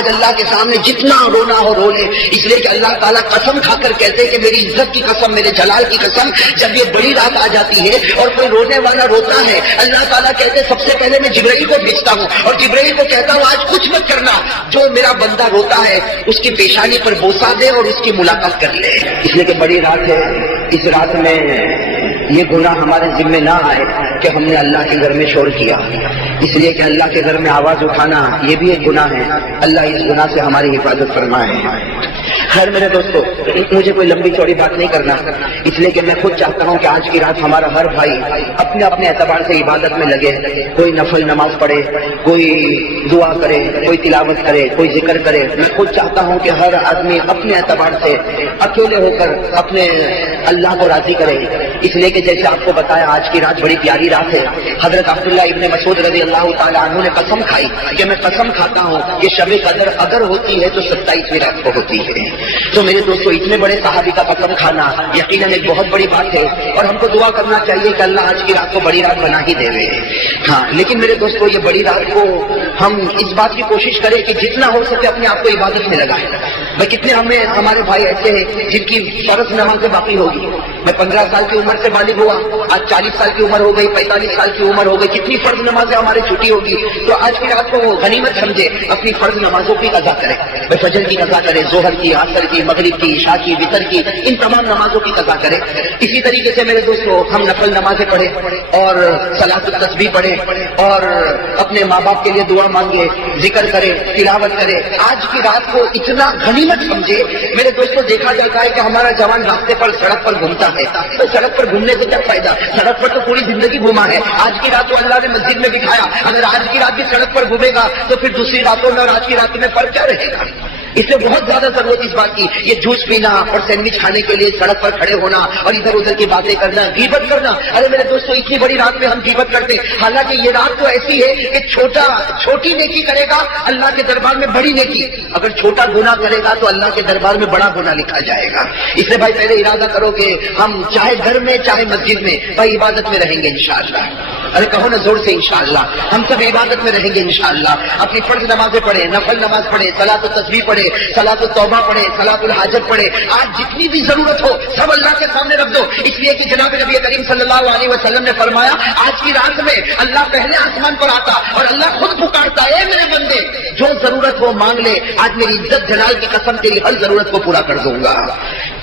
آج اللہ کے سامنے جتنا رونا ہو رو لے، اس لیے کہ اللہ تعالیٰ قسم کھا کر کہتے کہ میری عزت کی قسم، میرے جلال کی قسم، جب یہ بڑی رات آ جاتی ہے اور کوئی رونے والا روتا ہے، اللہ تعالیٰ کہتے سب سے پہلے میں جبرائیل کو بھیجتا ہوں اور جبرائیل کو کہتا ہوں آج کچھ مت کرنا، جو میرا بندہ روتا ہے اس کی پیشانی پر بوسہ دے اور اس کی ملاقات کر لے، اس لیے کہ بڑی رات ہے۔ اس رات میں یہ گناہ ہمارے ذمہ نہ آئے کہ ہم نے اللہ کے گھر میں شور کیا، اس لیے کہ اللہ کے گھر میں آواز اٹھانا یہ بھی ایک گناہ ہے، اللہ اس گناہ سے ہماری حفاظت فرمائے۔ خیر میرے دوستو، مجھے کوئی لمبی چوڑی بات نہیں کرنا، اس لیے کہ میں خود چاہتا ہوں کہ آج کی رات ہمارا ہر بھائی اپنے اپنے اعتبار سے عبادت میں لگے، کوئی نفل نماز پڑھے، کوئی دعا کرے، کوئی تلاوت کرے، کوئی ذکر کرے۔ میں خود چاہتا ہوں کہ ہر آدمی اپنے اعتبار سے اکیلے ہو کر اپنے اللہ کو راضی کرے، اس لیے کہ جیسے آپ کو بتایا آج کی رات بڑی پیاری رات ہے۔ حضرت عبداللہ ابن مسعود رضی اللہ تعالیٰ عنہ نے قسم کھائی کہ میں قسم کھاتا ہوں کہ شب قدر اگر ہوتی ہے تو 27ویں رات کو ہوتی ہے۔ تو میرے دوستو، اتنے بڑے صحابی کا قسم کھانا یقیناً ایک بہت بڑی بات ہے، اور ہم کو دعا کرنا چاہیے کہ اللہ آج کی رات کو بڑی رات بنا ہی دے۔ ہاں، لیکن میرے دوستو، یہ بڑی رات کو ہم اس بات کی کوشش کریں کہ جتنا ہو سکے اپنے آپ کو عبادت میں لگائیں۔ میں کتنے ہمارے بھائی ایسے ہیں جن کی فرض نمازیں باقی ہوگی۔ میں 15 سال کی عمر سے بالغ ہوا، آج 40 سال کی عمر ہو گئی، 45 سال کی عمر ہو گئی، کتنی فرض نمازیں ہماری چھٹی ہوگی۔ تو آج کی رات کو وہ غنیمت سمجھے، اپنی فرض نمازوں کی قضا کرے، فجر کی قضا کرے، ظہر کی، عصر کی، مغرب کی، عشاء کی، وتر کی، ان تمام نمازوں کی قضا کرے۔ اسی طریقے سے میرے دوستو، ہم نفل نمازیں پڑھیں اور صلاۃ التسبیح پڑھیں اور اپنے ماں باپ کے لیے دعا مانگے، ذکر کرے، تلاوت کرے۔ آج کی رات کو اتنا غنیمت سمجھے۔ میرے دوستو، دیکھا جاتا ہے کہ ہمارا جوان راستے پر سڑک پر گھومتا ہے، تو سڑک پر گھومنے سے کیا فائدہ، سڑک پر تو پوری زندگی گھوما ہے۔ آج کی رات تو اللہ نے مسجد میں بٹھایا، اگر آج کی رات بھی سڑک پر گھومے گا تو پھر دوسری راتوں میں اور آج کی رات میں فرق کیا رہے گا؟ اس سے بہت زیادہ ضرورت اس بات کی، یہ جوس پینا اور سینڈوچ کھانے کے لیے سڑک پر کھڑے ہونا اور ادھر ادھر کی باتیں کرنا، غیبت کرنا۔ ارے میرے دوستو، اتنی بڑی رات میں ہم غیبت کرتے، حالانکہ یہ رات تو ایسی ہے کہ چھوٹی نیکی کرے گا اللہ کے دربار میں بڑی نیکی، اگر چھوٹا گناہ کرے گا تو اللہ کے دربار میں بڑا گناہ لکھا جائے گا۔ اس لیے بھائی پہلے ارادہ کرو کہ ہم چاہے گھر میں چاہے مسجد میں بھائی عبادت میں رہیں گے انشاءاللہ۔ ارے کہو نا زور سے انشاءاللہ، ہم سب عبادت میں رہیں گے انشاءاللہ۔ اپنی فرض نمازیں پڑھیں، نفل نماز پڑھیں، صلاۃ التسبیح پڑھیں، صلاۃ التوبہ پڑھیں، صلاۃ الحاجت پڑھیں۔ آج جتنی بھی ضرورت ہو سب اللہ کے سامنے رکھ دو، اس لیے کہ جناب نبی کریم صلی اللہ علیہ وسلم نے فرمایا آج کی رات میں اللہ پہلے آسمان پر آتا اور اللہ خود پکارتا، اے میرے بندے جو ضرورت ہو مانگ لے، آج میری عزت جلال کی قسم تیری ہر ضرورت کو پورا کر دوں گا۔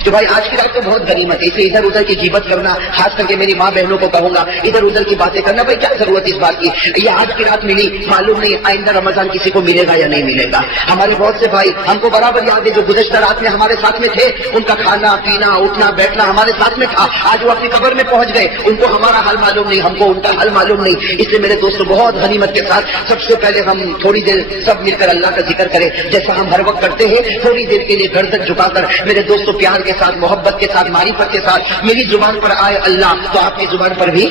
تو بھائی آج کی رات کو بہت غنیمت ہے، اسے ادھر ادھر کی غیبت کرنا، خاص کر کے میری ماں بہنوں کو کہوں گا ادھر ادھر کی باتیں کرنا، بھائی کیا ضرورت اس بات کی؟ یہ آج کی رات ملی، معلوم نہیں آئندہ رمضان کسی کو ملے گا یا نہیں ملے گا۔ ہمارے بہت سے بھائی ہم کو برابر یاد ہے جو گزشتہ رات میں ہمارے ساتھ میں تھے، ان کا کھانا پینا اٹھنا بیٹھنا ہمارے ساتھ میں تھا، آج وہ اپنی قبر میں پہنچ گئے، ان کو ہمارا حال معلوم نہیں، ہم کو ان کا حال معلوم نہیں۔ اس لیے میرے دوستوں بہت غنیمت کے ساتھ سب سے پہلے ہم تھوڑی دیر سب مل کر اللہ کا ذکر کریں، جیسا ہم ہر وقت کرتے ہیں، تھوڑی دیر کے لیے گردن جھکا کر میرے دوستوں پیار کے ساتھ، محبت کے ساتھ، معرفت کے ساتھ میری زبان پر آئے اللہ تو آپ کی زبان پر بھی،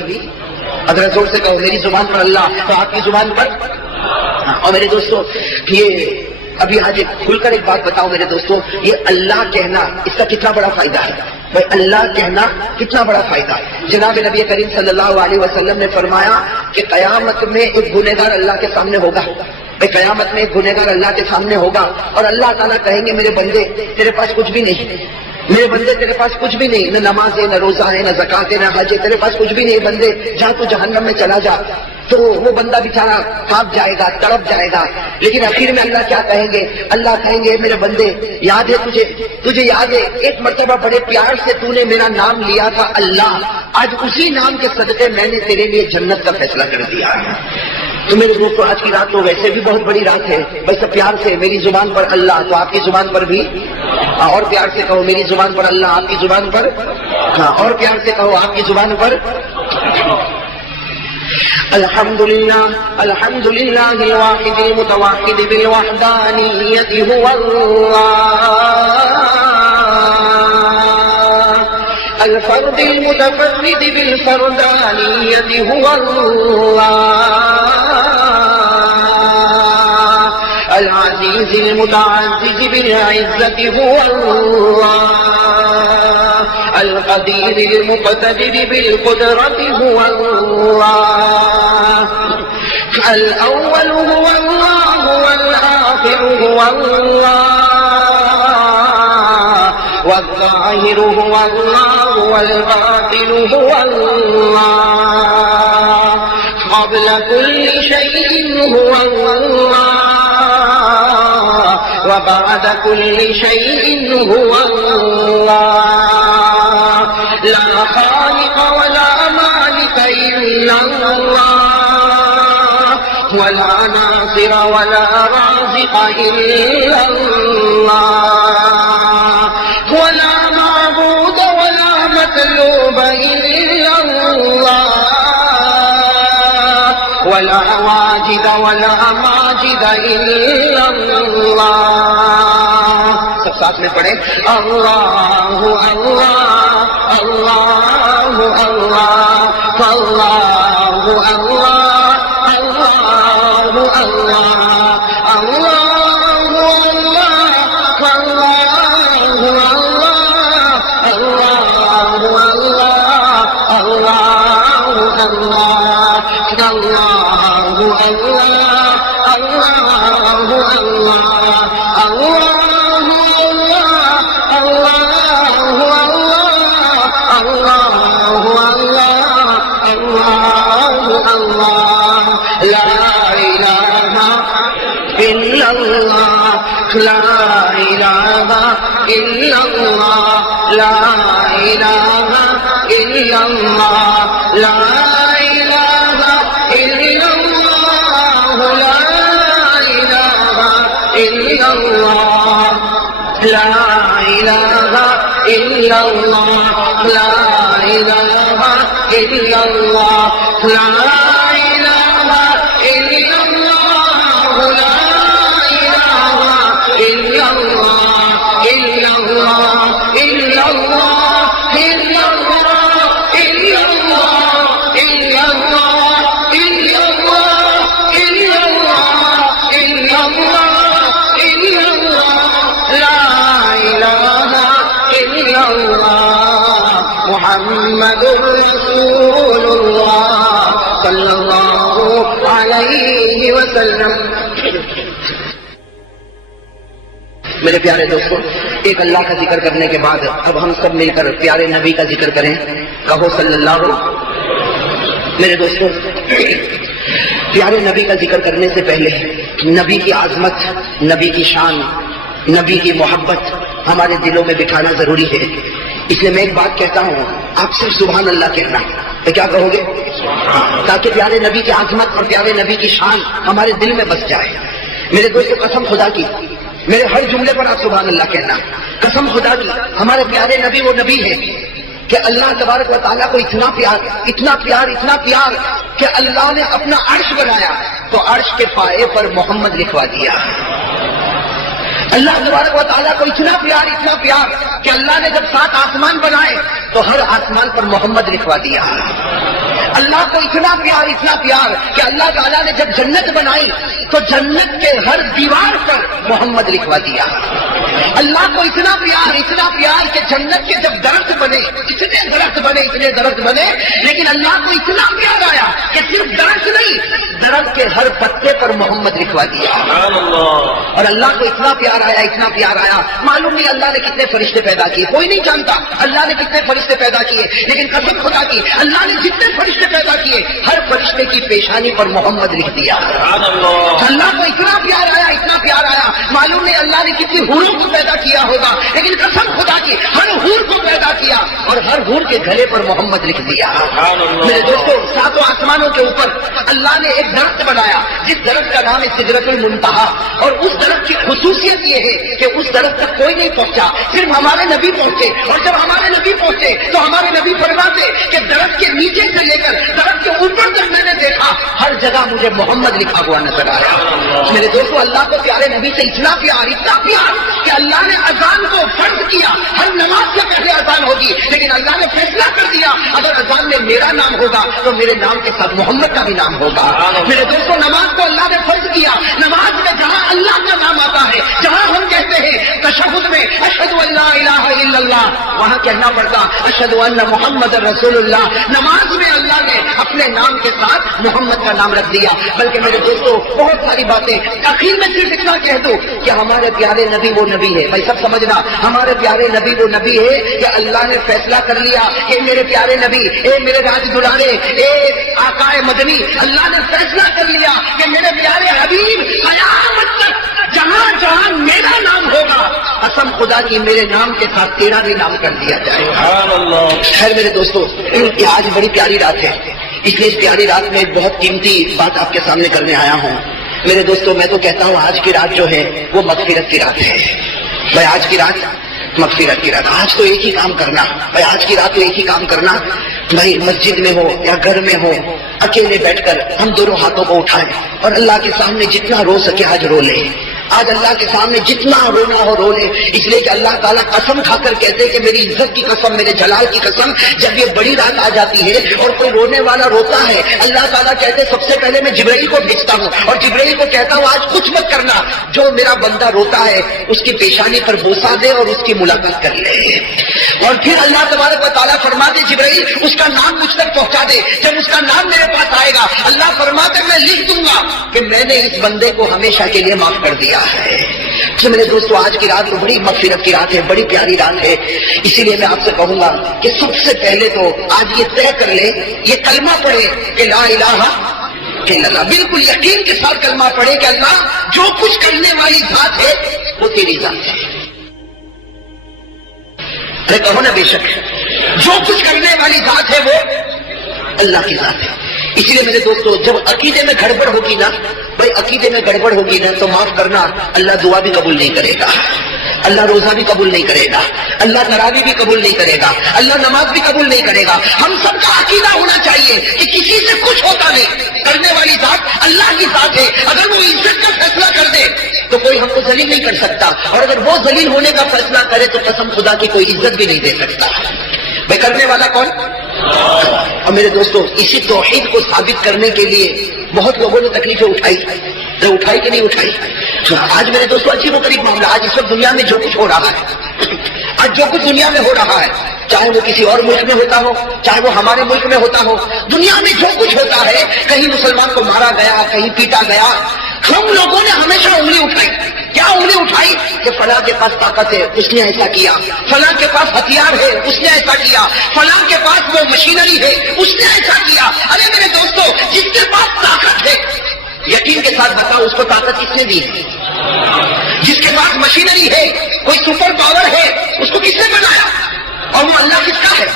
اگر زور سے کہو میری زبان پر اللہ تو آپ کی زبان پر۔ اور میرے دوستوں یہ ابھی آج کھل کر ایک بات بتاؤ میرے دوستوں، یہ اللہ کہنا اس کا کتنا بڑا فائدہ ہے، بھائی اللہ کہنا کتنا بڑا فائدہ ہے۔ جناب نبی کریم صلی اللہ علیہ وسلم نے فرمایا کہ قیامت میں ایک گنہگار اللہ کے سامنے ہوگا، بھائی قیامت میں ایک گنہگار اللہ کے سامنے ہوگا اور اللہ تعالیٰ کہیں گے میرے بندے تیرے پاس کچھ بھی نہیں، میرے بندے تیرے پاس کچھ بھی نہیں، نہ نماز ہے، نہ روزہ ہے، نہ زکات ہے، نہ حج ہے، تیرے پاس کچھ بھی نہیں بندے، جا تو جہنم میں چلا جا۔ تو وہ بندہ بیچارہ کانپ جائے گا، تڑپ جائے گا، لیکن آخر میں اللہ کیا کہیں گے؟ اللہ کہیں گے میرے بندے یاد ہے تجھے یاد ہے ایک مرتبہ بڑے پیار سے تو نے میرا نام لیا تھا اللہ، آج اسی نام کے صدقے میں نے تیرے لیے جنت کا فیصلہ کر دیا ہے۔ تو میرے دوستو آج کی رات تو ویسے بھی بہت بڑی رات ہے، بس پیار سے میری زبان پر اللہ تو آپ کی زبان پر بھی، اور پیار سے کہو میری زبان پر اللہ آپ کی زبان پر، ہاں اور پیار سے کہو آپ کی زبان پر۔ الحمدللہ الحمدللہ الواحد المتوحد بالوحدانیت هو اللہ، الفرد المتفرد بالفردانیت هو اللہ، العزیز المتعزز بالعزت هو اللہ، القدیر المقتدر بالقدرت هو اللہ، الأول هو الله والآخر والآخر هو الله والظاهر هو الله والباطن هو الله قبل كل شيء هو الله وبعد كل شيء هو الله لا خالق ولا مالك إلا الله ولا ناصر ولا رازق إلا الله ولا معبود ولا مطلوب إلا الله ولا واجد ولا ماجد إلا الله سب ساتھ میں پڑھیں اللہ اللہ اللہ اللہ اللہ لا إله إلا الله لا إله إلا الله لا إله إلا الله لا إله إلا الله لا إله إلا الله لا إله إلا الله لا محمد رسول اللہ صلی اللہ علیہ وسلم. میرے پیارے دوستوں، ایک اللہ کا ذکر کرنے کے بعد اب ہم سب مل کر پیارے نبی کا ذکر کریں. کہو صلی اللہ علیہ. میرے دوستوں، پیارے نبی کا ذکر کرنے سے پہلے نبی کی عظمت، نبی کی شان، نبی کی محبت ہمارے دلوں میں بٹھانا ضروری ہے. اس لیے میں ایک بات کہتا ہوں، آپ صرف سبحان اللہ کہنا. تو کیا کہو گے؟ تاکہ پیارے نبی کی عظمت اور پیارے نبی کی شان ہمارے دل میں بس جائے. میرے دوست، قسم خدا کی، میرے ہر جملے پر آپ سبحان اللہ کہنا. قسم خدا کی، ہمارے پیارے نبی وہ نبی ہے کہ اللہ تبارک و تعالیٰ کو اتنا پیار، اتنا پیار، اتنا پیار کہ اللہ نے اپنا عرش بنایا تو عرش کے پائے پر محمد لکھوا دیا. اللہ تبارک و تعالیٰ کو اتنا پیار کہ اللہ نے جب 7 آسمان بنائے تو ہر آسمان پر محمد لکھوا دیا. اللہ کو اتنا پیار کہ اللہ تعالیٰ نے جب جنت بنائی تو جنت کے ہر دیوار پر محمد لکھوا دیا. اللہ کو اتنا پیار کہ جنت کے جب درخت بنے، اتنے درخت بنے، لیکن اللہ کو اتنا پیار آیا کہ صرف درخت نہیں، درخت کے ہر پتے پر محمد لکھوا دیا. اور اللہ کو اتنا پیار آیا، معلوم نہیں اللہ نے کتنے فرشتے پیدا کیے، کوئی نہیں جانتا اللہ نے کتنے فرشتے پیدا کیے، لیکن قسم خدا کی اللہ نے جتنے فرشتے پیدا کیے ہر فرشتے کی پیشانی پر محمد لکھ دیا. اللہ کو اتنا پیار آیا، معلوم نہیں اللہ نے کتنی حوروں کو پیدا کیا ہوگا، لیکن قسم خدا کی ہر حور کو پیدا کیا اور ہر حور کے گلے پر محمد لکھ دیا. میرے دوستوں، 7 آسمانوں کے اوپر اللہ نے ایک درخت بنایا جس درخت کا نام ہے سدرۃ المنتہا. اور اس درخت کی خصوصیت یہ ہے کہ اس درخت تک کوئی نہیں پہنچا، صرف ہمارے نبی پہنچے. اور جب ہمارے نبی پہنچے تو ہمارے نبی فرماتے کہ درخت کے نیچے سے لے کر درخت کے اوپر تک میں نے دیکھا، ہر جگہ مجھے محمد لکھا ہوا نظر آیا. میرے دوستوں، اللہ کو پیارے نبی سے اتنا پیار کہ اللہ نے اذان کو فرض کیا. ہر نماز سے پہلے اذان ہوگی، لیکن اللہ نے فیصلہ کر دیا اگر اذان میں میرا نام ہوگا تو میرے نام کے ساتھ محمد کا بھی نام ہوگا. میرے دوستوں، نماز کو اللہ نے فرض کیا. نماز میں جہاں اللہ کا نام آتا ہے، جہاں ہم کہتے ہیں تشہد میں اشہد ان لا الہ الا اللہ، وہاں کہنا پڑتا اشہد ان محمد رسول اللہ۔ نماز میں اللہ نے اپنے نام کے ساتھ محمد کا نام رکھ دیا۔ بلکہ میرے دوستو بہت ساری باتیں، تاخیر میں صرف اتنا کہہ دوں کہ ہمارے پیارے نبی وہ نبی ہے، بھائی سب سمجھنا، ہمارے پیارے نبی وہ نبی ہے کہ اللہ نے فیصلہ کر لیا کہ میرے پیارے نبی، اے میرے راج دلارے، اے آقا مدنی، اللہ نے فیصلہ کر لیا کہ میرے پیارے حبیب قیامت تک جہاں جہاں میرا نام ہوگا، قسم خدا کی میرے نام کے ساتھ تیرا بھی نام کر دیا جائے۔ سبحان اللہ۔ خیر میرے دوستو، یہ آج بڑی پیاری رات ہے، اس لیے اس پیاری رات میں ایک بہت قیمتی بات آپ کے سامنے کرنے آیا ہوں۔ میرے دوستو میں تو کہتا ہوں آج کی رات جو ہے وہ مغفرت کی رات ہے۔ بھائی آج کی رات مغفرت کی رات، آج تو ایک ہی کام کرنا، بھائی آج کی رات تو ایک ہی کام کرنا، بھائی مسجد میں ہو یا گھر میں ہو، اکیلے بیٹھ کر ہم دونوں ہاتھوں کو اٹھائیں اور اللہ کے سامنے جتنا رو سکے آج رو لیں۔ آج اللہ کے سامنے جتنا رونا ہو رو لے، اس لیے کہ اللہ تعالیٰ قسم کھا کر کہتے کہ میری عزت کی قسم، میرے جلال کی قسم، جب یہ بڑی رات آ جاتی ہے اور کوئی رونے والا روتا ہے، اللہ تعالیٰ کہتے سب سے پہلے میں جبرائیل کو بھیجتا ہوں اور جبرائیل کو کہتا ہوں آج کچھ مت کرنا، جو میرا بندہ روتا ہے اس کی پیشانی پر بوسہ دے اور اس کی ملاقات کر لے۔ اور پھر اللہ تبارک و تعالیٰ فرماتے جبرائیل اس کا نام مجھ تک پہنچا دے، جب اس کا نام میرے پاس آئے گا اللہ فرماتے میں لکھ دوں گا کہ میں نے اس بندے کو ہمیشہ کے لیے معاف کر دیا ہے۔ تو میرے دوستو آج کی رات تو بڑی مغفرت کی رات ہے، بڑی پیاری رات ہے، اسی لیے میں آپ سے کہوں گا کہ سب سے پہلے تو آج یہ طے کر لے، یہ کلمہ پڑھے کہ لا الہ الا اللہ، بالکل یقین کے ساتھ کلمہ پڑھے کہ اللہ جو کچھ کرنے والی ذات ہے وہ تیری ذات ہے۔ ارے کہو نا بے شک جو کچھ کرنے والی ذات ہے وہ اللہ کی ذات ہے۔ اسی لیے میرے دوستو جب عقیدے میں گڑبڑ ہوگی نا، بھائی عقیدے میں گڑبڑ ہوگی نا تو معاف کرنا، اللہ دعا بھی قبول نہیں کرے گا، اللہ روزہ بھی قبول نہیں کرے گا، اللہ تراویح بھی قبول نہیں کرے گا، اللہ نماز بھی قبول نہیں کرے گا۔ ہم سب کا عقیدہ ہونا چاہیے کہ کسی سے کچھ ہوتا نہیں، کرنے والی ذات اللہ کی ذات ہے، اگر وہ عزت کا فیصلہ کر دے تو کوئی ہم کو ذلیل نہیں کر سکتا، اور اگر وہ ذلیل ہونے کا فیصلہ کرے تو قسم خدا کی کوئی عزت بھی نہیں دے سکتا۔ بھائی کرنے والا کون؟ اور میرے دوستو اسی توحید کو ثابت کرنے کے لیے بہت لوگوں نے تکلیفیں اٹھائی کہ نہیں اٹھائی؟ آج میرے دوستو عجیب و غریب معاملہ، آج اس وقت دنیا میں جو کچھ ہو رہا ہے، آج جو کچھ دنیا میں ہو رہا ہے، چاہے وہ کسی اور ملک میں ہوتا ہو، چاہے وہ ہمارے ملک میں ہوتا ہو، دنیا میں جو کچھ ہوتا ہے، کہیں مسلمان کو مارا گیا، کہیں پیٹا گیا، ہم لوگوں نے ہمیشہ انگلی اٹھائی۔ کیا انگلی اٹھائی؟ کہ فلاں کے پاس طاقت ہے اس نے ایسا کیا، فلاں کے پاس ہتھیار ہے اس نے ایسا کیا، فلاں کے پاس وہ مشینری ہے اس نے ایسا کیا۔ ارے میرے دوستو جس کے پاس طاقت ہے یقین کے ساتھ بتاؤ اس کو طاقت کس نے دی ہے؟ جس کے پاس مشینری ہے، کوئی سپر پاور ہے، اس کو کس نے بنایا؟ اور وہ اللہ کس کا ہے؟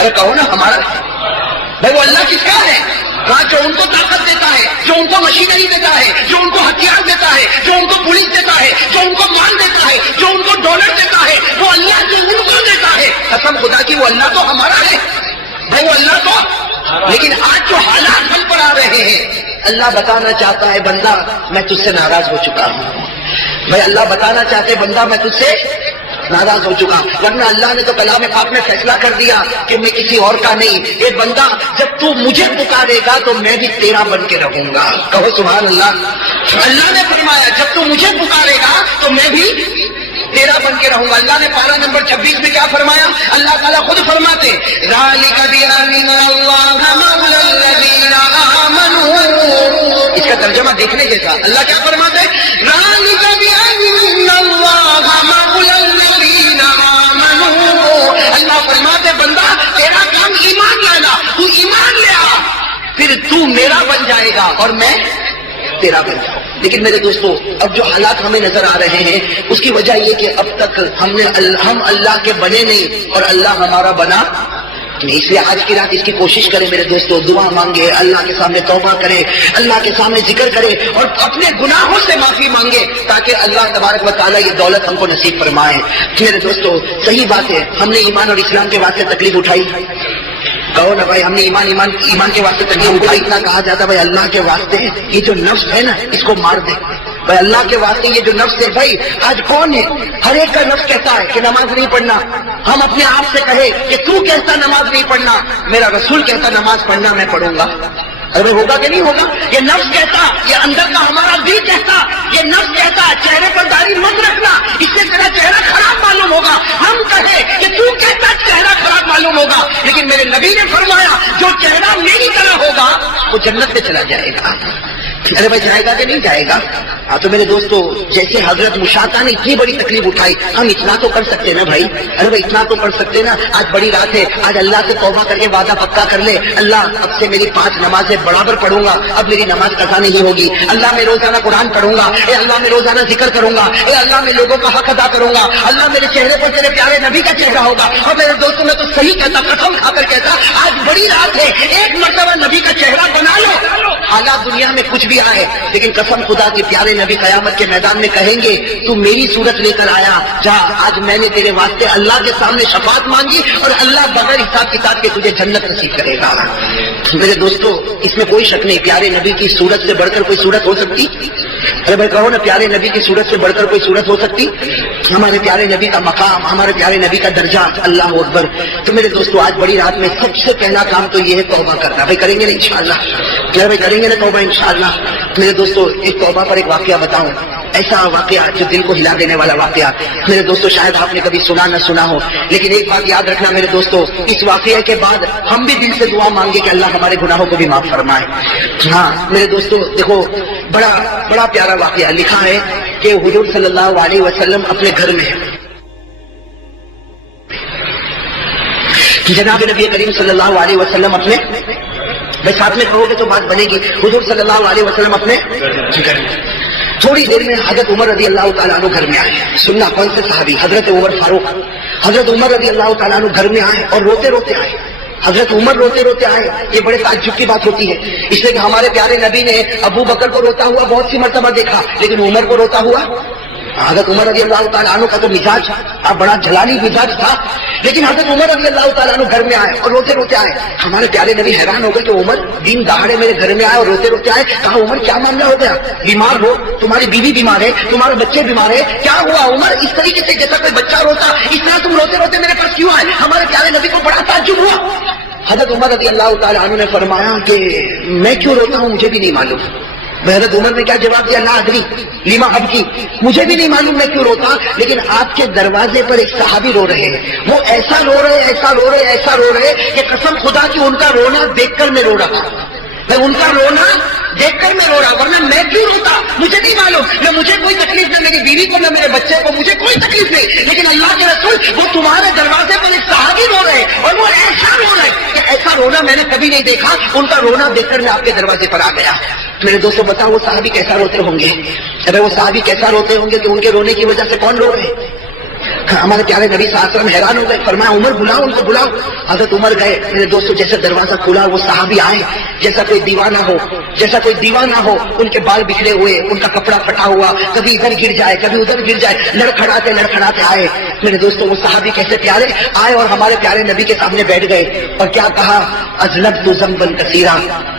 ارے کہو نا ہمارا ہے بھائی، وہ اللہ کس کا ہے؟ ہاں جو ان کو طاقت دیتا ہے، جو ان کو مشینری دیتا ہے، جو ان کو ہتھیار دیتا ہے، جو ان کو پولیس دیتا ہے، جو ان کو مال دیتا ہے، جو ان کو ڈالر دیتا ہے، وہ اللہ جو ان کو دیتا ہے، قسم خدا کی وہ اللہ تو ہمارا ہے بھائی، وہ اللہ تو۔ لیکن آج جو حالات ہم پر آ رہے ہیں، اللہ بتانا چاہتا ہے بندہ میں تجھ سے ناراض ہو چکا ہوں، بھائی اللہ بتانا چاہتے بندہ میں تجھ سے ناراض ہو چکا، ورنہ اللہ نے تو کلام پاک میں فیصلہ کر دیا کہ میں کسی اور کا نہیں، اے بندہ جب تو مجھے پکارے گا تو میں بھی تیرا بن کے رہوں گا۔ کہو سبحان اللہ۔ اللہ نے فرمایا جب تو مجھے پکارے گا تو میں بھی تیرا بن کے رہوں گا۔ اللہ نے پارہ نمبر 26 میں کیا فرمایا؟ اللہ تعالیٰ خود فرماتے ذَلِكَ بِأَنَّ اللَّهَ مَوْلَى الَّذِينَ آمَنُوا، اس کا ترجمہ دیکھنے جیسا۔ اللہ کیا فرماتے؟ ذَلِكَ بِأَنَّ اللَّهَ مَوْلَى الَّذِينَ آمَنُوا، اللہ فرماتے بندہ تیرا کام ایمان لانا، تو ایمان لے آ، پھر تو میرا بن جائے گا اور میں تیرا بن جاؤں۔ لیکن میرے دوستو اب جو حالات ہمیں نظر آ رہے ہیں اس کی وجہ یہ کہ اب تک ہم اللہ کے بنے نہیں اور اللہ ہمارا بنا نہیں، اس لیے آج کی رات اس کی کوشش کرے میرے دوستو، دعا مانگے، اللہ کے سامنے توبہ کرے، اللہ کے سامنے ذکر کرے اور اپنے گناہوں سے معافی مانگے تاکہ اللہ تبارک و تعالیٰ یہ دولت ہم کو نصیب فرمائے۔ میرے دوستو صحیح بات ہے، ہم نے ایمان اور اسلام کے واسطے تکلیف اٹھائی، کہو نا بھائی ہم نے ایمان کے واسطے تکلیف اٹھائی۔ اتنا کہا جاتا بھائی اللہ کے واسطے یہ جو نفس ہے نا اس کو مار دے، بھائی اللہ کے واسطے یہ جو نفس ہے، بھائی آج کون ہے؟ ہر ایک کا نفس کہتا ہے کہ نماز نہیں پڑھنا، ہم اپنے آپ سے کہے کہ تو کہتا نماز نہیں پڑھنا، میرا رسول کہتا نماز پڑھنا میں پڑھوں گا، ارے ہوگا کہ نہیں ہوگا؟ یہ نفس کہتا، یہ اندر کا ہمارا دل کہتا، یہ نفس کہتا چہرے پر داڑھی مت رکھنا، اس سے نبی نے فرمایا جو چہرہ میری طرح ہوگا وہ جنت میں چلا جائے گا. ارے بھائی جائے گا کہ نہیں جائے گا؟ تو میرے دوستو جیسے حضرت مشاطہ نے اتنی بڑی تکلیف اٹھائی، ہم اتنا تو کر سکتے نا بھائی. ارے بھائی اتنا تو کر سکتے نا. آج بڑی رات ہے، آج اللہ سے توبہ کر کے وعدہ پکا کر لے، اللہ اب سے میری 5 نمازیں برابر پڑھوں گا، اب میری نماز قضا نہیں ہوگی. اللہ میں روزانہ قرآن پڑھوں گا، اے اللہ میں روزانہ ذکر کروں گا، اے اللہ میں لوگوں کا حق ادا کروں گا، اللہ میرے چہرے پر تیرے پیارے نبی کا چہرہ ہوگا. اور میرے دوستوں میں تو صحیح کہتا، قسم کھا کر کہتا، آج بڑی رات ہے، ایک مرتبہ نبی کا چہرہ بنا لو. حالات دنیا میں کچھ بھی آئے، لیکن قسم خدا کے پیارے نبی قیامت کے میدان میں کہیں گے تو میری صورت لے کر آیا، جا آج میں نے تیرے واسطے اللہ کے سامنے شفاعت مانگی اور اللہ بغیر حساب کتاب کے تجھے جنت نصیب کرے گا. میرے دوستو اس میں کوئی شک نہیں، پیارے نبی کی صورت سے بڑھ کر کوئی صورت ہو سکتی؟ ارے بھائی کہو نا، پیارے نبی کی صورت سے بڑھ کر کوئی صورت ہو سکتی؟ ہمارے پیارے نبی کا مقام، ہمارے پیارے نبی کا درجہ، اللہ اکبر. تو میرے دوستو آج بڑی رات میں سب سے پہلا کام تو یہ ہے توبہ کرنا. بھائی کریں گے نا انشاءاللہ؟ کیا بھائی کریں گے نا توبہ انشاءاللہ؟ میرے دوستو ایک توبہ پر ایک واقعہ بتاؤں، ایسا واقعہ جو دل کو ہلا دینے والا واقعہ. میرے دوستو شاید آپ نے کبھی سنا نہ سنا ہو، لیکن ایک بات یاد رکھنا میرے دوستو، اس واقعے کے بعد ہم بھی دل سے دعا مانگے کہ اللہ ہمارے گناہوں کو بھی معاف فرمائے. ہاں میرے دوستو دیکھو، بڑا پیارا واقعہ لکھا ہے کہ حضور صلی اللہ علیہ وسلم اپنے گھر میں، جناب نبی کریم صلی اللہ علیہ وسلم اپنے، بھائی ساتھ میں کہو گے تو بات بنے گی، حضور صلی اللہ علیہ وسلم اپنے گھر میں. تھوڑی دیر میں حضرت عمر رضی اللہ تعالیٰ عنہ گھر میں آئے. سننا کون سے صحابی؟ حضرت عمر فاروق. حضرت عمر رضی اللہ تعالیٰ عنہ گھر میں آئے اور روتے روتے آئے. حضرت عمر روتے روتے آئے، یہ بڑے تعجب کی بات ہوتی ہے، اس لیے کہ ہمارے پیارے نبی نے ابو بکر کو روتا ہوا بہت سی مرتبہ دیکھا، لیکن عمر کو روتا ہوا، حضرت عمر رضی اللہ تعالیٰ عنہ کا تو مزاج بڑا جلالی مزاج تھا، لیکن حضرت عمر رضی اللہ تعالیٰ عنہ گھر میں آئے اور روتے روتے آئے. ہمارے پیارے نبی حیران ہو گئے کہ عمر دن دہاڑے میرے گھر میں آئے اور روتے روتے آئے. کہا عمر کیا معاملہ ہو گیا؟ بیمار ہو؟ تمہاری بیوی بیمار ہے؟ تمہارے بچے بیمار ہے؟ کیا ہوا عمر؟ اس طریقے سے جیسا کوئی بچہ روتا، اس طرح تم روتے روتے میرے پاس کیوں آئے؟ ہمارے پیارے نبی کو بڑا تعجب ہوا. حضرت عمر رضی اللہ تعالیٰ عنہ نے فرمایا کہ میں کیوں روتا ہوں مجھے بھی نہیں معلوم. حضرت عمر نے کیا جواب دیا؟ لا ادری لما ابکی، مجھے بھی نہیں معلوم میں کیوں روتا، لیکن آپ کے دروازے پر ایک صحابی رو رہے ہیں، وہ ایسا رو رہے ایسا رو رہے ایسا رو رہے کہ قسم خدا کی ان کا رونا دیکھ کر میں رو رہا، میں ان کا رونا دیکھ کر میں رو رہا، ورنہ میں کیوں روتا مجھے نہیں معلوم. نہ مجھے کوئی تکلیف، نہ میری بیوی کو، نہ میرے بچے کو، مجھے کوئی تکلیف نہیں، لیکن اللہ کے رسول وہ تمہارے دروازے پر ایک صحابی رو رہے اور وہ ایسا رو رہے کہ ایسا رونا میں نے کبھی نہیں دیکھا. ان کا رونا دیکھ کر میں آپ کے دروازے پر آ گیا. میرے دوستوں بتاؤ وہ صحابی کیسا روتے ہوں گے؟ ارے وہ صحابی کیسا روتے ہوں گے کہ ان کے رونے کی وجہ سے کون رو رہے؟ ہمارے پیارے نبی صلی اللہ علیہ وسلم حیران ہو گئے، فرمایا عمر بلاؤ ان کو بلاؤ. حضرت عمر گئے. میرے دوستوں جیسے دروازہ کھلا وہ صحابی آئے جیسا کوئی دیوانہ ہو، جیسا کوئی دیوانہ ہو، ان کے بال بکھرے ہوئے، ان کا کپڑا پھٹا ہوا، کبھی ادھر گر جائے کبھی ادھر گر جائے، لڑکھڑاتے آئے. میرے دوستوں وہ صحابی کیسے پیارے آئے اور ہمارے پیارے نبی کے سامنے بیٹھ گئے اور کیا کہا؟ اذنبت ذنبا کثیرا،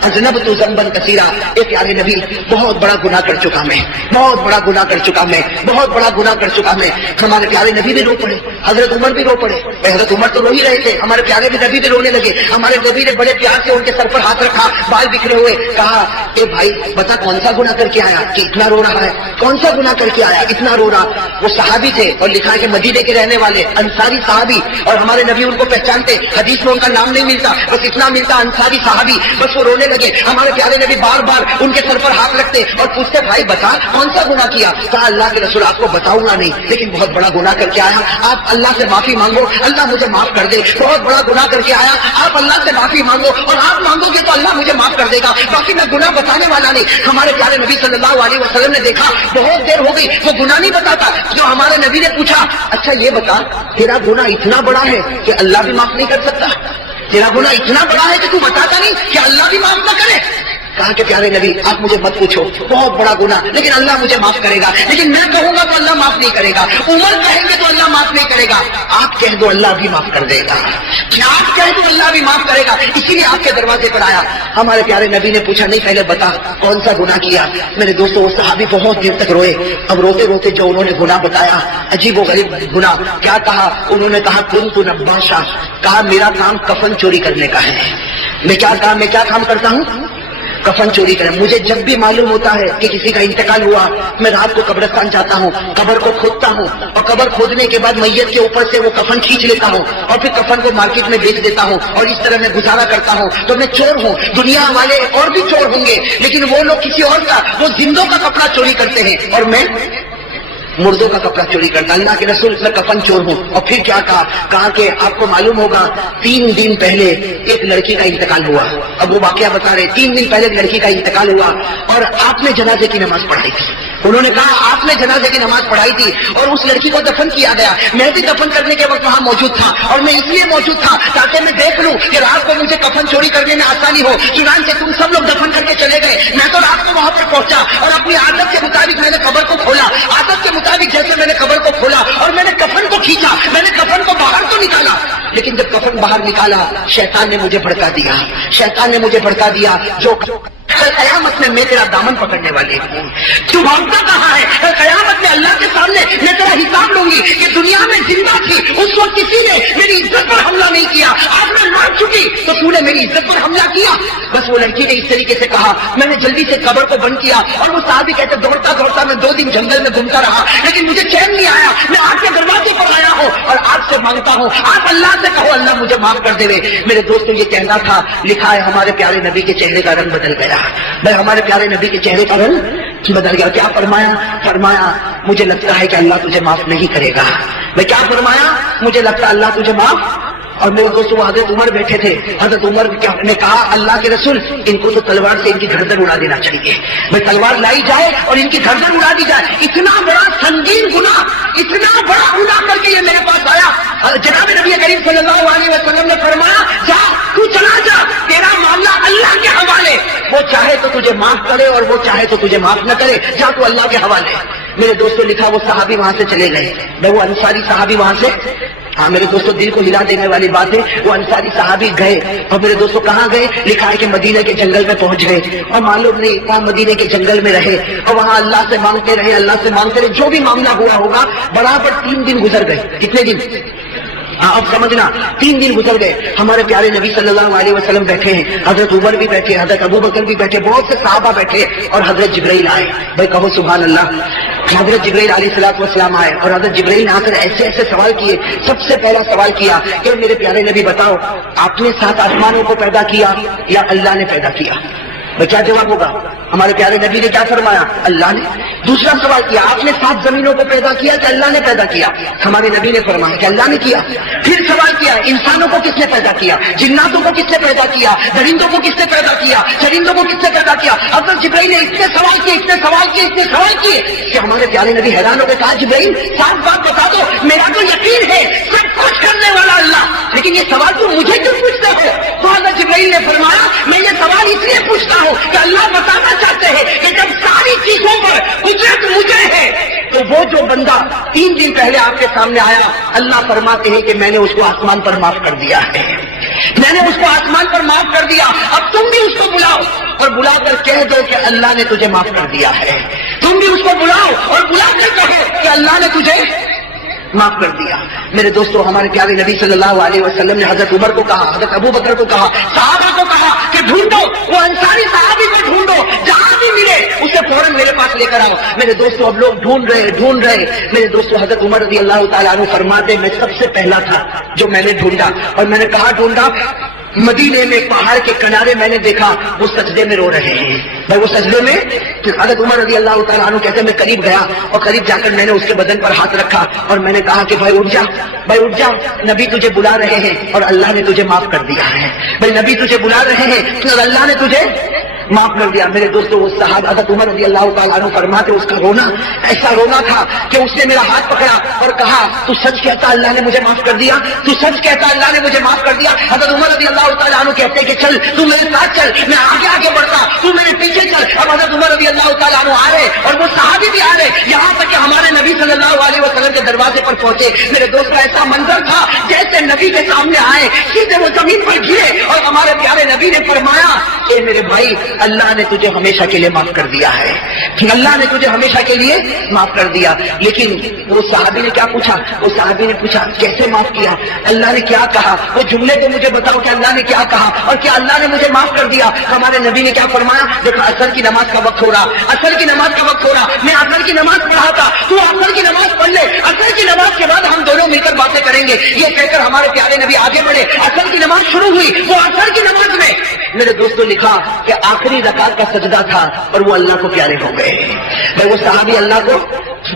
اذنبت ذنبا کثیرا. اے پیارے نبی بہت بڑا گناہ کر چکا میں، بہت بڑا گناہ کر چکا میں، بہت بڑا گناہ کر چکا میں. ہمارے پیارے نبی بھی رو پڑے، حضرت عمر بھی رو پڑے. حضرت عمر تو رو ہی رہے تھے، ہمارے پیارے نبی بھی رونے لگے. ہمارے نبی نے بڑے پیار سے ان کے سر پر ہاتھ رکھا، بال بکھرے ہوئے، کہا اے بھائی بتا کون سا گناہ کر کے آیا کہ اتنا رو رہا ہے؟ کون سا گناہ کر کے آیا اتنا رو رہا؟ وہ صحابی تھے اور لکھا ہے کہ مدینے کے رہنے والے انصاری صحابی، اور ہمارے نبی ان کو پہچانتے، حدیث میں ان کا نام نہیں ملتا، بس اتنا ملتا انصاری صحابی. بس وہ رونے لگے. ہمارے پیارے نبی بار بار ان کے سر پر ہاتھ رکھتے اور پوچھتے بھائی بتا کون سا گناہ کیا؟ کہا اللہ کے رسول آپ کو بتاؤں گا نہیں، لیکن بہت بڑا گناہ کر کے آیا، آپ اللہ سے معافی مانگو، اللہ مجھے معاف کر دے. بہت بڑا گناہ کر کے آیا، آپ اللہ سے معافی مانگو اور آپ مانگو گے تو اللہ مجھے معاف کر دے گا، باقی میں گناہ بتانے والا نہیں. ہمارے پیارے نبی صلی اللہ علیہ وسلم نے دیکھا بہت دیر ہو گئی وہ گناہ نہیں بتاتا. جو ہمارے نبی نے پوچھا اچھا یہ بتا تیرا گناہ اتنا بڑا ہے کہ اللہ بھی معاف نہیں کر سکتا؟ تیرا گناہ اتنا بڑا ہے کہ تو بتاتا نہیں کہ اللہ بھی معاف نہ کرے؟ کہا کہ پیارے نبی آپ مجھے مت پوچھو، بہت بڑا گناہ، لیکن اللہ مجھے معاف کرے گا. لیکن میں کہوں گا تو اللہ معاف نہیں کرے گا، عمر کہیں گے تو اللہ معاف نہیں کرے گا، آپ کہہ دو اللہ بھی معاف کر دے گا، آپ کہہ دو اللہ بھی معاف کرے گا. اسی لیے آپ کے دروازے پر آیا. ہمارے پیارے نبی نے پوچھا نہیں پہلے بتا کون سا گناہ کیا؟ میرے دوستوں وہ صحابی بہت دیر تک روئے. اب روتے روتے جو انہوں نے گناہ بتایا عجیب و غریب گناہ. کیا کہا انہوں نے؟ کہا کنت نباشا، کہا میرا کام کفن چوری کرنے کا ہے. میں کیا کام کرتا ہوں؟ کفن چوری کریں. مجھے جب بھی معلوم ہوتا ہے کہ کسی کا انتقال ہوا، میں رات کو قبرستان جاتا ہوں، قبر کو کھودتا ہوں، اور قبر کھودنے کے بعد میت کے اوپر سے وہ کفن کھینچ لیتا ہوں اور پھر کفن کو مارکیٹ میں بیچ دیتا ہوں، اور اس طرح میں گزارا کرتا ہوں. تو میں چور ہوں. دنیا والے اور بھی چور ہوں گے، لیکن وہ لوگ کسی اور کا، وہ زندوں کا کپڑا چوری کرتے ہیں اور میں مردوں کا کپڑا چوری کرتا. اللہ کے رسول میں کفن چور ہوں. اور پھر کیا کہا کہ آپ کو معلوم ہوگا 3 دن پہلے ایک لڑکی کا انتقال ہوا. اب وہ واقعہ بتا رہے، 3 دن پہلے ایک لڑکی کا انتقال ہوا اور آپ نے جنازے کی نماز پڑھائی تھی. انہوں نے کہا آپ نے جنازے کی نماز پڑھائی تھی اور اس لڑکی کو دفن کیا گیا. میں بھی دفن کرنے کے وقت وہاں موجود تھا، اور میں اس لیے موجود تھا تاکہ میں دیکھ لوں کہ رات کو مجھے کفن چوری کرنے میں آسانی ہو. چنانچہ تم سب لوگ دفن کر کے چلے گئے، میں تو رات کو وہاں پر پہنچا اور اپنی عادت کے مطابق میں نے قبر کو کھولا. عادت کے مطابق جیسے میں نے قبر کو کھولا اور میں نے کفن کو کھینچا، میں نے کفن کو باہر تو نکالا، لیکن جب کفن باہر نکالا شیطان نے مجھے بھڑکا دیا. شیطان نے مجھے بھڑکا دیا جو قیامت میں تیرا دامن پکڑنے والے ہوں. تو بھاگتا کہاں ہے؟ قیامت میں اللہ کے سامنے میں تیرا حساب لوں گی کہ دنیا میں زندہ تھی اس وقت کسی نے میری عزت پر حملہ نہیں کیا، آج میں مر چکی تو تو نے میری عزت پر حملہ کیا. بس وہ لڑکی نے اس طریقے سے کہا. میں نے جلدی سے قبر کو بند کیا اور وہ صحابی کہتے دوڑتا دوڑتا میں 2 دن جنگل میں گھومتا رہا، لیکن مجھے چین نہیں آیا. میں آج کے دروازے پر آیا ہوں اور آج سے مانگتا ہوں، آپ اللہ سے کہو اللہ مجھے معاف کر دے. میرے دوستوں یہ کہنا تھا. لکھا ہے ہمارے پیارے نبی کے چہرے کا رنگ بدل گیا. میں ہمارے پیارے نبی کے چہرے کا رنگ بدل گیا. کیا فرمایا مجھے لگتا ہے کہ اللہ تجھے معاف نہیں کرے گا. میں کیا فرمایا؟ مجھے لگتا ہے اللہ تجھے معاف. اور میرے دوستوں حضرت عمر بیٹھے تھے. حضرت عمر نے کہا اللہ کے رسول ان کو تو تلوار سے ان کی گردن اڑا دینا چاہیے. میں تلوار لائی جائے اور ان کی گردن اڑا دی جائے. اتنا بڑا سنگین گناہ، اتنا بڑا گناہ کر کے یہ میرے پاس آیا. جناب نبی کریم صلی اللہ علیہ وسلم نے فرمایا جا تو چلا جا، تیرا معاملہ اللہ کے حوالے. وہ چاہے تو تجھے معاف کرے اور وہ چاہے تو تجھے معاف نہ کرے، جا تو اللہ کے حوالے. میرے دوستوں لکھا وہ صحابی وہاں سے چلے گئے. میں وہ انصاری صحابی وہاں سے، ہاں میرے دوستوں دل کو ہلا دینے والی بات ہے، وہ انصاری صحابی گئے. اور میرے دوستوں کہاں گئے؟ لکھا ہے کہ مدینے کے جنگل میں پہنچ گئے اور معلوم نہیں وہاں مدینے کے جنگل میں رہے اور وہاں اللہ سے مانگتے رہے، اللہ سے مانگتے رہے. جو بھی معاملہ ہوا ہوگا برابر 3 دن گزر گئے. کتنے دن؟ اب سمجھنا 3 دن گزر گئے. ہمارے پیارے نبی صلی اللہ علیہ وسلم بیٹھے ہیں، حضرت عمر بھی بیٹھے، حضرت ابو بکر بھی بیٹھے، بہت سے صحابہ بیٹھے اور حضرت جبرائیل آئے. بھائی کہو سبحان اللہ. حضرت جبرائیل علیہ الصلوۃ والسلام آئے اور حضرت جبرائیل نے آ کر ایسے ایسے سوال کیے. سب سے پہلا سوال کیا کہ میرے پیارے نبی بتاؤ آپ نے 7 آسمانوں کو پیدا کیا یا اللہ نے پیدا کیا؟ کیا جواب ہوگا؟ ہمارے پیارے نبی نے کیا فرمایا؟ اللہ نے. دوسرا سوال کیا آپ نے 7 زمینوں کو پیدا کیا کہ اللہ نے پیدا کیا؟ ہمارے نبی نے فرمایا کہ اللہ نے کیا. پھر سوال کیا انسانوں کو کس نے پیدا کیا، جناتوں کو کس نے پیدا کیا، درندوں کو کس نے پیدا کیا، چرندوں کو کس نے پیدا کیا؟ حضرت جبرائیل نے اتنے سوال کیے کہ ہمارے پیارے نبی حیران ہو گئے. کہا جبرائیل صاف بات بتا دو، میرا تو یقین ہے سب کچھ کرنے والا اللہ، لیکن یہ سوال تو مجھے کیوں پوچھتے ہو؟ تو حضرت جبرائیل نے فرمایا میں یہ سوال اس لیے پوچھتا ہوں کہ اللہ بتانا چاہتے ہیں کہ جب ساری چیزوں پر قدرت مجھے ہے تو وہ جو بندہ 3 دن پہلے آپ کے سامنے آیا، اللہ فرماتے ہیں کہ میں نے اس کو آسمان پر معاف کر دیا ہے. میں نے اس کو آسمان پر معاف کر دیا. اب تم بھی اس کو بلاؤ اور بلا کر کہہ دو کہ اللہ نے تجھے معاف کر دیا ہے. تم بھی اس کو بلاؤ اور بلا کر کہو کہ اللہ نے تجھے معاف کر دیا. میرے دوستوں ہمارے پیارے نبی صلی اللہ علیہ وسلم نے حضرت عمر کو کہا، حضرت ابو بکر کو کہا، صحابہ کو کہا کہ ڈھونڈو وہ انصاری صحابی کو، ڈھونڈو جہاں بھی ملے اسے فوراً میرے پاس لے کر آؤ. میرے دوستوں اب لوگ ڈھونڈ رہے. میرے دوستوں حضرت عمر رضی اللہ تعالیٰ عنہ فرماتے میں سب سے پہلا تھا جو میں نے ڈھونڈا. اور میں نے کہا ڈھونڈا؟ مدینے میں پہاڑ کے کنارے میں نے دیکھا وہ سجدے میں رو رہے ہیں. بھائی وہ سجدے میں. پھر حضرت عمر رضی اللہ تعالیٰ عنہ کہتے ہیں میں قریب گیا اور قریب جا کر میں نے اس کے بدن پر ہاتھ رکھا اور میں نے کہا کہ بھائی اٹھ جا نبی تجھے بلا رہے ہیں اور اللہ نے تجھے معاف کر دیا ہے. بھائی نبی تجھے بلا رہے ہیں اور اللہ نے تجھے معاف کر دیا. میرے دوستوں وہ صحابہ حضرت عمر رضی اللہ تعالیٰ عنہ فرماتے اس کا رونا ایسا رونا تھا کہ اس نے میرا ہاتھ پکڑا اور کہا تو سچ کہتا اللہ نے مجھے معاف کر دیا، تو سچ کہتا اللہ نے مجھے معاف کر دیا. حضرت عمر رضی اللہ تعالیٰ عنہ کہتے کہ چل تو میرے ساتھ چل، میں آگے بڑھتا تو میرے پیچھے چل. اب حضرت عمر رضی اللہ تعالیٰ عنہ آ رہے اور وہ صحابی بھی آ رہے، یہاں تک کہ ہمارے نبی صلی اللہ علیہ وسلم کے دروازے پر پہنچے، میرے دوست ایسا منظر تھا جیسے نبی کے سامنے آئے، سیدھے وہ زمین پر گرے اور ہمارے پیارے نبی نے فرمایا کہ میرے بھائی اللہ نے تجھے ہمیشہ کے لیے معاف کر دیا ہے، اللہ نے تجھے ہمیشہ کے لیے معاف کر دیا۔ لیکن وہ صحابی نے کیا پوچھا؟ وہ صحابی نے پوچھا کیسے معاف کیا؟ اللہ نے کیا کہا؟ وہ جملے تو مجھے بتاؤ کہ اللہ نے کیا کہا اور کیا اللہ نے مجھے معاف کر دیا؟ ہمارے نبی نے کیا فرمایا؟ دیکھو عصر کی نماز کا وقت ہو رہا، عصر کی نماز کا وقت ہو رہا، میں عصر کی نماز پڑھا تھا، تو عصر کی نماز پڑھ لے، عصر کی نماز کے بعد ہم دونوں مل کر باتیں کریں گے۔ یہ کہہ کر ہمارے پیارے نبی آگے بڑھے، عصر کی نماز شروع ہوئی۔ وہ عصر کی نماز میں میرے دوستوں لکھا کہ آخری رکعت کا سجدہ تھا اور وہ اللہ کو پیارے ہو گئے۔ وہ صحابی اللہ کو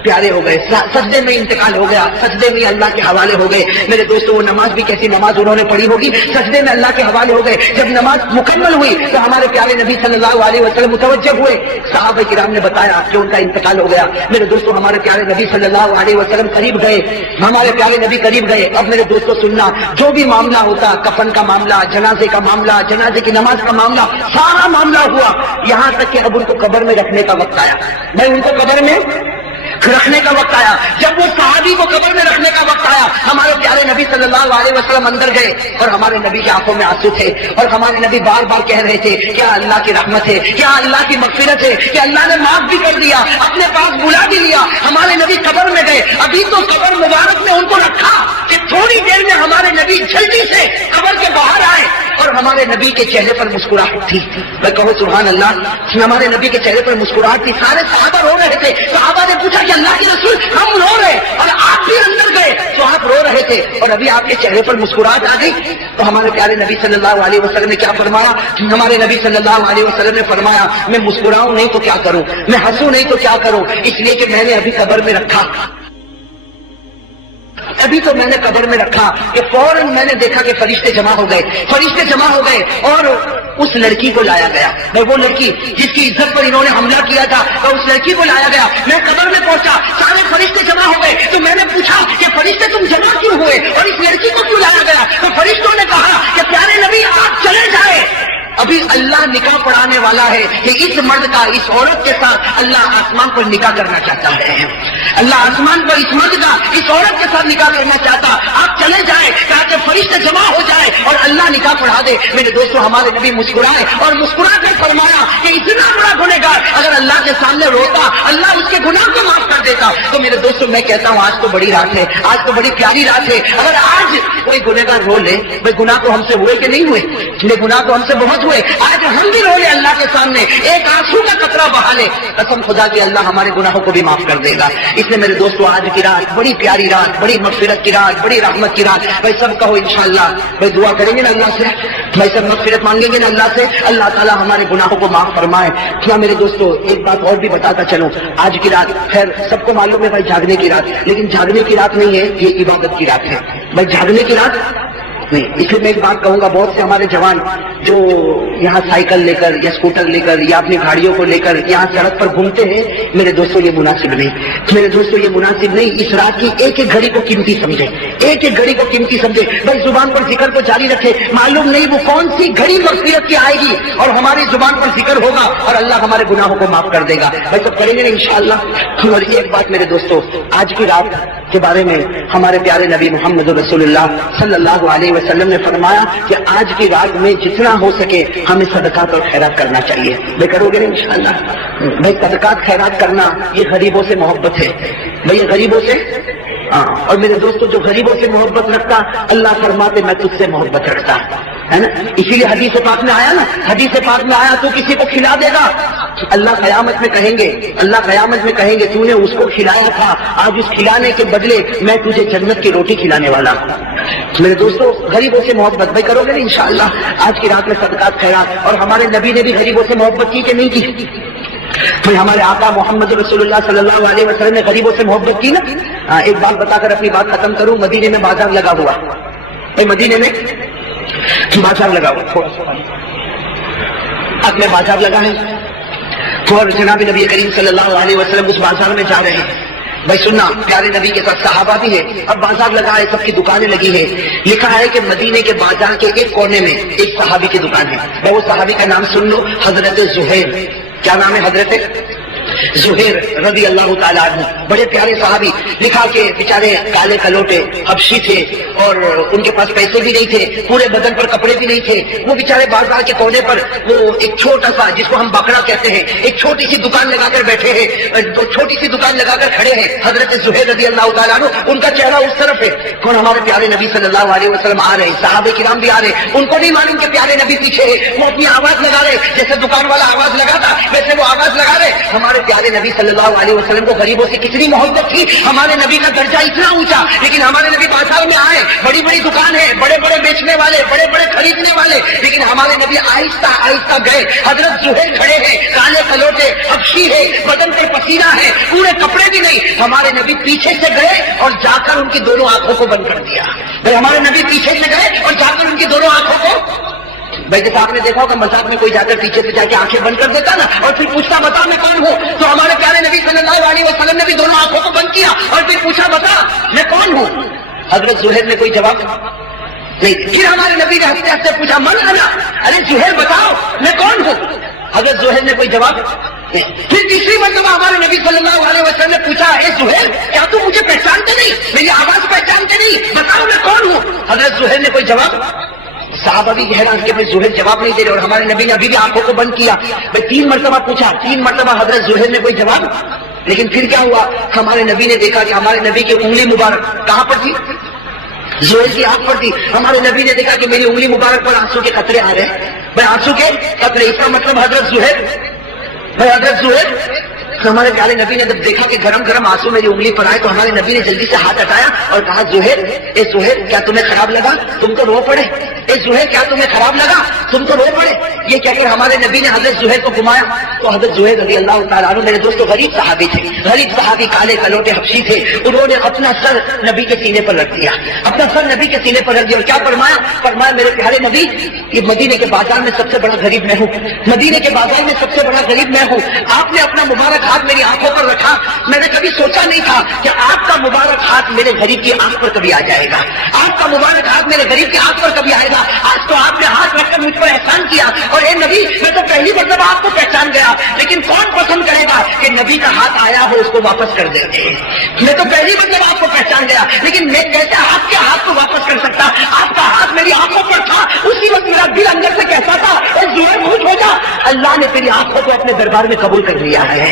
پیارے ہو گئے، سجدے میں انتقال ہو گیا، سجدے میں اللہ کے حوالے ہو گئے۔ میرے دوستوں وہ نماز بھی کیسی نماز انہوں نے پڑھی ہوگی، سجدے میں اللہ کے حوالے ہو گئے۔ جب نماز مکمل ہوئی تو ہمارے پیارے نبی صلی اللہ علیہ وسلم متوجہ ہوئے، صحابہ کرام نے بتایا کہ ان کا انتقال ہو گیا۔ میرے دوستوں ہمارے پیارے نبی صلی اللہ علیہ وسلم قریب گئے، ہمارے پیارے نبی قریب گئے۔ اب میرے دوستوں سننا، جو بھی معاملہ ہوتا، کفن کا معاملہ، جنازے کا معاملہ، جنازے کی نماز کا معاملہ، سارا معاملہ ہوا، یہاں تک کہ اب ان کو قبر میں رکھنے کا وقت آیا۔ میں ان کو قبر میں رکھنے کا وقت آیا۔ جب وہ صحابی کو قبر میں رکھنے کا وقت آیا، ہمارے پیارے نبی صلی اللہ علیہ وسلم اندر گئے اور ہمارے نبی کی آنکھوں میں آنسو تھے اور ہمارے نبی بار بار کہہ رہے تھے کیا اللہ کی رحمت ہے، کیا اللہ کی مغفرت ہے، کہ اللہ نے معاف بھی کر دیا، اپنے پاس بلا بھی لیا۔ ہمارے نبی قبر میں گئے، ابھی تو قبر مبارک میں ان کو رکھا کہ تھوڑی دیر میں ہمارے نبی جلدی سے قبر کے باہر آئے اور ہمارے نبی کے چہرے پر مسکراہٹ تھی۔ میں کہوں سبحان اللہ، ہمارے نبی کے چہرے پر مسکراہٹ تھی۔ سارے صحابہ رو رہے تھے، صحابہ نے پوچھا کہ اللہ کے رسول ہم رو رہے اور آپ بھی اندر گئے تو آپ رو رہے تھے اور ابھی آپ کے چہرے پر مسکراہٹ آ گئی۔ تو ہمارے پیارے نبی صلی اللہ علیہ وسلم نے کیا فرمایا؟ ہمارے نبی صلی اللہ علیہ وسلم نے فرمایا میں مسکراؤں نہیں تو کیا کروں، میں ہنسوں نہیں تو کیا کروں، اس لیے کہ میں نے ابھی قبر میں رکھا، ابھی تو میں نے قبر میں رکھا کہ فوراً میں نے دیکھا کہ فرشتے جمع ہو گئے، فرشتے جمع ہو گئے اور اس لڑکی کو لایا گیا۔ میں وہ لڑکی جس کی عزت پر انہوں نے حملہ کیا تھا اور اس لڑکی کو لایا گیا۔ میں قبر میں پہنچا، سارے فرشتے جمع ہو گئے تو میں نے پوچھا کہ فرشتے تم جمع کیوں ہوئے اور اس لڑکی کو کیوں لایا گیا؟ تو فرشتوں نے کہا کہ پیارے نبی آپ چلے جائیں، ابھی اللہ نکاح پڑھانے والا ہے کہ اس مرد کا اس عورت کے ساتھ اللہ آسمان پر نکاح کرنا چاہتا ہے، اللہ آسمان پر اس مرد کا اس عورت کے ساتھ نکاح کرنا چاہتا، آپ چلے جائیں تاکہ فرشتے جمع ہو جائے اور اللہ نکاح پڑھا دے۔ میرے دوستوں ہمارے نبی مسکرائے اور مسکرا کر فرمایا کہ اتنا بڑا گنہگار اگر اللہ کے سامنے روتا اللہ اس کے گناہ کو معاف کر دیتا۔ تو میرے دوستوں میں کہتا ہوں آج تو بڑی رات ہے، آج تو بڑی پیاری رات ہے۔ اگر آج کوئی گنہگار رو لے، بھائی گناہ تو ہم سے ہوئے کہ نہیں ہوئے، گناہ تو ہم سے بہت ہوئے، آج ہم بھی رو لے اللہ کے سامنے، ایک آنسو کا قطرہ بہا لے، قسم خدا کی اللہ ہمارے گناہوں کو بھی معاف کر دے گا۔ اس لیے میرے دوستو آج کی رات بڑی پیاری رات، بڑی مغفرت کی رات، بڑی رحمت کی رات۔ بھائی سب کہو انشاءاللہ، بھائی دعا کریں گے نا اللہ سے، بھائی سب مغفرت مانگیں گے نا اللہ سے، اللہ تعالیٰ ہمارے گناہوں کو معاف فرمائے۔ کیا میرے دوستو ایک بات اور بھی بتاتا چلوں، آج کی رات خیر سب کو معلوم ہے بھائی جاگنے کی رات، لیکن جاگنے کی رات نہیں ہے، یہ عبادت کی رات ہے۔ بھائی جاگنے کی رات نہیں، اس لیے میں ایک بات کہوں گا، بہت سے ہمارے جوان جو یہاں سائیکل لے کر یا اسکوٹر لے کر یا اپنی گاڑیوں کو لے کر یہاں سڑک پر گھومتے ہیں، میرے دوستوں یہ مناسب نہیں، میرے دوستوں یہ مناسب نہیں۔ اس رات کی ایک ایک گھڑی کو قیمتی سمجھے، ایک ایک گھڑی کو قیمتی سمجھے۔ بھائی زبان پر ذکر کو جاری رکھے، معلوم نہیں وہ کون سی گھڑی مغفرت کی آئے گی اور ہماری زبان پر ذکر ہوگا اور اللہ ہمارے گناہوں کو معاف کر دے گا۔ بھائی سب کریں گے نا انشاءاللہ۔ اور ایک بات میرے دوستوں آج کی رات کے بارے میں ہمارے پیارے نبی محمد رسول اللہ صلی اللہ علیہ وسلم نے فرمایا کہ آج کی رات میں جتنا ہو سکے ہمیں صدقات اور خیرات کرنا چاہیے۔ بھائی کرو گے نا انشاءاللہ؟ بھائی صدقات خیرات کرنا یہ غریبوں سے محبت ہے، بھائی غریبوں سے اور میرے دوستوں جو غریبوں سے محبت رکھتا اللہ فرماتے میں تجھ سے محبت رکھتا ہے نا۔ اسی لیے حدیث پاک میں آیا نا، حدیث پاک میں آیا تو کسی کو کھلا دے گا، اللہ قیامت میں کہیں گے، اللہ قیامت میں کہیں گے تو نے اس کو کھلایا تھا، آج اس کھلانے کے بدلے میں تجھے جنت کی روٹی کھلانے والا ہوں۔ میرے دوستوں غریبوں سے محبت بھائی کرو گے نا انشاءاللہ آج کی رات میں صدقات خیرات۔ اور ہمارے نبی نے بھی غریبوں سے محبت کی کہ نہیں کی؟ بھائی ہمارے آقا محمد رسول اللہ صلی اللہ علیہ وسلم نے غریبوں سے محبت کی نا۔ ایک بات بتا کر اپنی بات ختم کروں، مدینے میں بازار لگا ہوا، بھائی مدینے میں بازار لگا ہوا، تھوڑا سا اب میں بازار لگا ہے اور جناب نبی کریم صلی اللہ علیہ وسلم اس بازار میں جا رہے ہیں۔ بھائی سننا، پیارے نبی کے ساتھ صحابہ بھی ہے، اب بازار لگا ہے، سب کی دکانیں لگی ہے۔ لکھا ہے کہ مدینے کے بازار کے ایک کونے میں ایک صحابی کی دکان ہے۔ بھائی وہ صحابی کا نام سن لو، حضرت زہیر۔ کیا نام ہے؟ حضرت زہیر رضی اللہ تعالیٰ عنہ بڑے پیارے صحابی، لکھا کہ بیچارے کالے کلوٹے حبشی تھے اور ان کے پاس پیسے بھی نہیں تھے، پورے بدن پر کپڑے بھی نہیں تھے، وہ بیچارے بازار کے کونے پر وہ ایک چھوٹا سا جس کو ہم بکڑا کہتے ہیں ایک چھوٹی سی دکان لگا کر بیٹھے ہیں، چھوٹی سی دکان لگا کر کھڑے ہیں۔ حضرت زہیر رضی اللہ تعالیٰ عنہ ان کا چہرہ اس طرف ہے، کون ہمارے پیارے نبی صلی اللہ علیہ وسلم آ رہے ہیں، صحابہ کرام بھی آ رہے ہیں، ان کو نہیں معلوم کہ پیارے نبی پیچھے ہے، وہ اپنی آواز لگا رہے جیسے دکان والا آواز لگاتا ویسے وہ آواز لگا رہے۔ ہمارے پیارے نبی صلی اللہ علیہ وسلم کو غریبوں سے کتنی محبت تھی، ہمارے نبی کا درجہ اتنا اونچا، لیکن ہمارے نبی بازار میں آئے، بڑی بڑی دکان ہے، بڑے بڑے بیچنے والے، بڑے بڑے خریدنے والے، لیکن ہمارے نبی آہستہ آہستہ گئے۔ حضرت زہیر کھڑے ہیں، کالے کلوٹے حبشی ہے، بدن پر پسینہ ہے، پورے کپڑے بھی نہیں، ہمارے نبی پیچھے سے گئے اور جا کر ان کی دونوں آنکھوں کو بند کر دیا۔ بھائی ہمارے نبی پیچھے سے گئے اور جا کر ان کی دونوں آنکھوں کو، بھائی جیسے آپ نے دیکھا ہوگا مذاق میں کوئی جا کر پیچھے سے جا کے آنکھیں بند کر دیتا نا اور پھر پوچھتا بتا میں کون ہوں، تو ہمارے پیارے نبی صلی اللہ علیہ وسلم نے بھی دونوں آنکھوں کو بند کیا اور پھر پوچھا بتا میں کون ہوں۔ حضرت زہیر نے کوئی جواب نہیں، پھر ہمارے نبی نے ہنستے ہنستے پوچھا من انا، ارے زہیر بتاؤ میں کون ہوں۔ حضرت زہیر نے کوئی جواب نہیں۔ پھر تیسری مرتبہ ہمارے نبی صلی اللہ علیہ وسلم نے پوچھا اے زہیر کیا تم مجھے پہچانتے نہیں، میری آواز پہچانتے نہیں، بتاؤ میں کون ہوں۔ حضرت زہیر نے کوئی جواب، صحابہ بھی حیران کہ بھائی زہیر جواب نہیں دے رہے اور ہمارے نبی نے ابھی بھی آنکھوں کو بند کیا۔ بھائی 3 مرتبہ پوچھا، 3 مرتبہ حضرت زہیر نے کوئی جواب، لیکن پھر کیا ہوا، ہمارے نبی نے دیکھا کہ ہمارے نبی کی انگلی مبارک کہاں پر تھی، زہیر کی آنکھ پر تھی۔ ہمارے نبی نے دیکھا کہ میری انگلی مبارک پر آنسو کے قطرے آ رہے ہیں، بھائی آنسو کے قطرے، اس کا مطلب حضرت زہیر، بھائی حضرت زہیر۔ ہمارے پیارے نبی نے جب دیکھا کہ گرم گرم آنسو میری انگلی پر آئے تو ہمارے نبی نے جلدی سے ہاتھ ہٹایا اور کہا زہیر، اے زہیر کیا تمہیں خراب لگا، تم تو رو پڑے، اے زہیر کیا تمہیں خراب لگا، تم تو رو پڑے۔ یہ کہہ کر ہمارے نبی نے حضرت زہیر کو گھمایا تو حضرت زہیر رضی اللہ تعالیٰ عنہ میرے دوستوں غریب صحابی تھے، غریب صحابی کالے کلوٹے حبشی تھے، انہوں نے اپنا سر نبی کے سینے پر رکھ دیا، اپنا سر نبی کے سینے پر رکھ دیا اور کیا فرمایا، فرمایا میرے پیارے نبی یہ مدینے کے بازار میں سب سے بڑا غریب میں ہوں، مدینے کے بازار میں سب سے بڑا غریب میں ہوں، آپ نے اپنا مبارک ہاتھ میری آنکھوں پر رکھا، میں نے کبھی سوچا نہیں تھا کہ آپ کا مبارک ہاتھ میرے غریب کی آنکھ پر کبھی آ جائے گا، آپ کا مبارک ہاتھ میرے غریب کی آنکھ پر کبھی آئے گا۔ آج تو آپ نے ہاتھ رکھ کر مجھ پر احسان کیا اور اے نبی میں تو پہلی مرتبہ آپ کو پہچان گیا، لیکن کون پسند کرے گا کہ نبی کا ہاتھ آیا ہو اس کو واپس کر دیں گے۔ میں تو پہلی مرتبہ آپ کو پہچان گیا، لیکن میں کیسے آپ کے ہاتھ کو واپس کر سکتا، آپ کا ہاتھ میری آنکھوں پر تھا، اسی وقت میرا دل اندر سے کہتا تھا اے زہیر خوش ہو جا، اللہ نے تیری آنکھوں کو اپنے دربار میں قبول کر لیا ہے،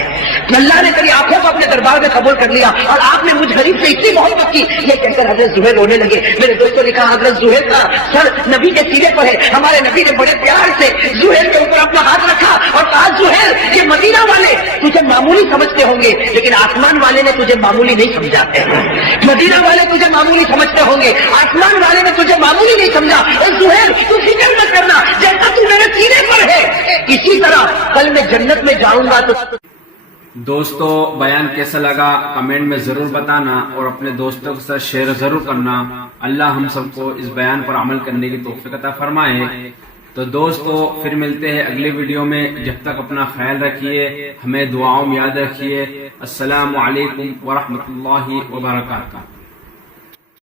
اللہ نے تیری آنکھوں کو اپنے دربار میں قبول کر لیا اور آپ نے مجھ غریب سے اتنی محبت کی۔ یہ کہہ کر حضرت زہیر رونے لگے۔ میرے دوستوں نے کہا حضرت زہیر کا سر نبی کے سینے پر ہے، ہمارے نبی نے بڑے پیار سے زہیر کے اوپر اپنا ہاتھ رکھا اور کہا زہیر یہ مدینہ والے تجھے معمولی سمجھتے ہوں گے لیکن آسمان والے نے تجھے معمولی نہیں سمجھا، مدینہ والے تجھے معمولی سمجھتے ہوں گے، آسمان والے نے تجھے معمولی نہیں سمجھا۔ اے زہیر تو فکر مت کرنا، جیسا تو میرے سینے پر ہے اسی طرح کل میں جنت میں جاؤں گا۔ تو دوستو بیان کیسا لگا کمنٹ میں ضرور بتانا اور اپنے دوستوں کے ساتھ شیئر ضرور کرنا۔ اللہ ہم سب کو اس بیان پر عمل کرنے کی توفیق عطا فرمائے۔ تو دوستو پھر ملتے ہیں اگلی ویڈیو میں، جب تک اپنا خیال رکھیے، ہمیں دعاؤں میں یاد رکھیے۔ السلام علیکم ورحمۃ اللہ وبرکاتہ۔